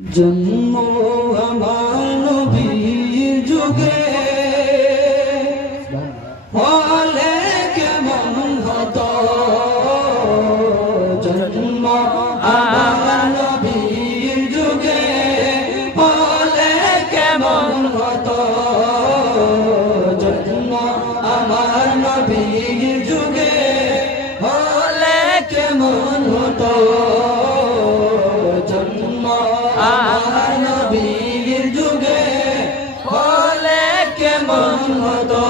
জন্ম আমার নবীর যুগে হলে কেমন হতো, জন্ম আমার নবীর যুগে হলে কেমন হতো, জন্ম আমার নবীর যুগে হলে কেমন হতো, জন্ম আমার নবীর যুগে হলে কেমন হতো।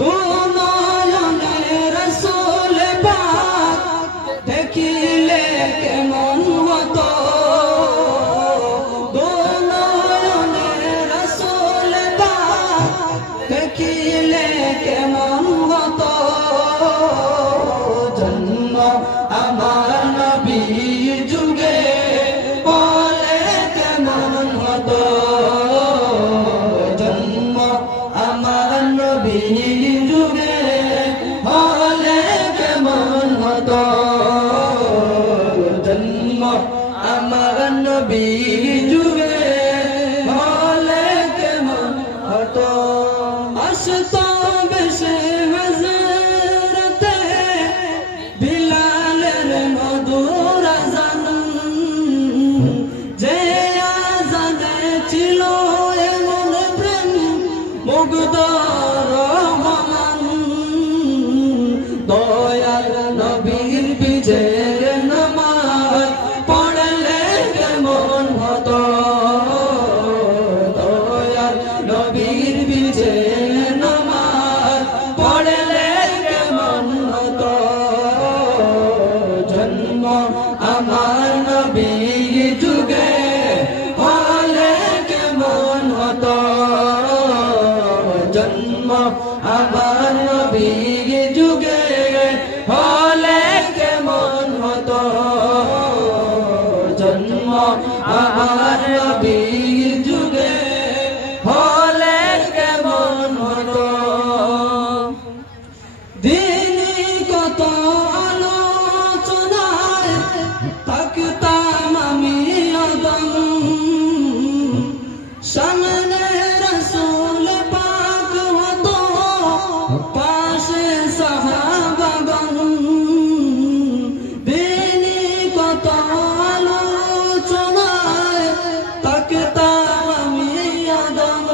দুনয়নে রাসূল পাক দেখিলে কেমন হতো, দুনয়নে রাসূল পাক দেখিলে কেমন হতো, জন্ম আমার নবীর যুগে হলে কেমন হতো, জন্ম আমার নবীর যুগে হলে কেমন হতো, জন্ম আমার নবীর যুগে হলে কেমন হতো। আসতো বেশে হযরতে বিলালের মধুর আযান, যে আযানে ছিল এমন প্রেম মুগ্ধ রহমান, দয়াল নবীর বিজয়ের নামাজ পড়লে কেমন হতো, দয়াল নবীর বিজয়ের নামাজ পড়লে কেমন হতো, জন্ম আমার নবীর যুগে হলে কেমন হতো, জন্ম আমার নবীর যুগে হলে কেমন হতো, জন্ম আমার নবীর যুগে হলে কেমন হতো। দিনী কত আলোচনায় থাকতাম আমি অদম, সামনে রাসূল পাক হতো, পাশে সাহাবাগণ। দিনী কত আলোচনায় থাকতাম আমি অদম,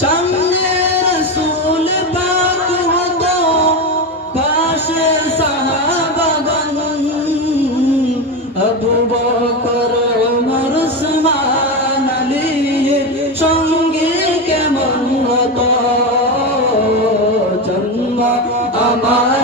সামনে রাসূল পাক হতো, পাশে সাহাবাগণ। আবু বকর ওমর উসমান আলীর সঙ্গে কেমন হতো, জন্ম আমার